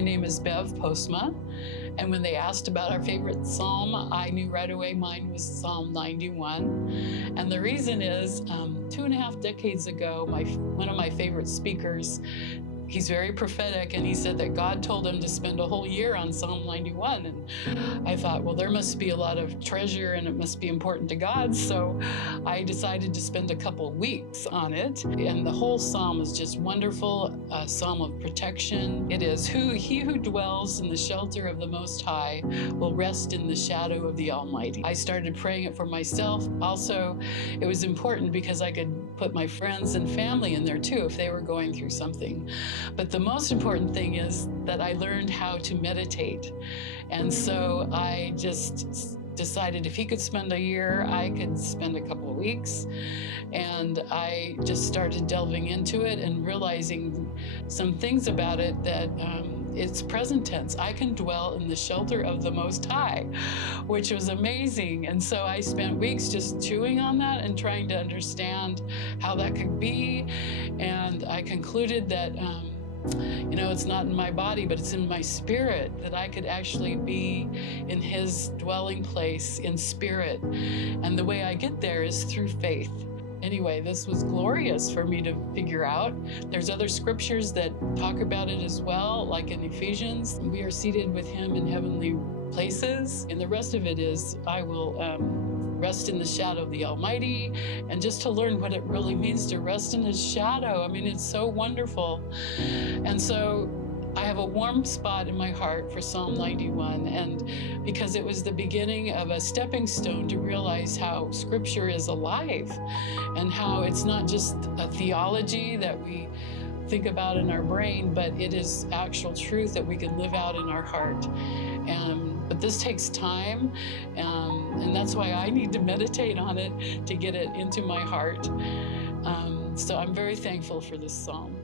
My name is Bev Postma, and when they asked about our favorite psalm, I knew right away mine was Psalm 91. And the reason is 2.5 decades ago, one of my favorite speakers, he's very prophetic, and he said that God told him to spend a whole year on Psalm 91. And I thought, well, there must be a lot of treasure and it must be important to God. So I decided to spend a couple weeks on it. And the whole psalm is just wonderful, a psalm of protection. It is, he who dwells in the shelter of the Most High will rest in the shadow of the Almighty. I started praying it for myself. Also, it was important because I could put my friends and family in there too if they were going through something. But the most important thing is that I learned how to meditate. And so I just decided if he could spend a year, I could spend a couple of weeks. And I just started delving into it and realizing some things about it that it's present tense. I can dwell in the shelter of the Most High, which was amazing. And so I spent weeks just chewing on that and trying to understand how that could be. And I concluded that it's not in my body, but it's in my spirit, that I could actually be in his dwelling place in spirit. And the way I get there is through faith. Anyway, this was glorious for me to figure out. There's other scriptures that talk about it as well, like in Ephesians. We are seated with him in heavenly places. And the rest of it is, I will rest in the shadow of the Almighty, and just to learn what it really means to rest in his shadow. I mean, it's so wonderful. And so I have a warm spot in my heart for Psalm 91, and because it was the beginning of a stepping stone to realize how Scripture is alive and how it's not just a theology that we think about in our brain, but it is actual truth that we can live out in our heart. But this takes time, and that's why I need to meditate on it to get it into my heart. So I'm very thankful for this psalm.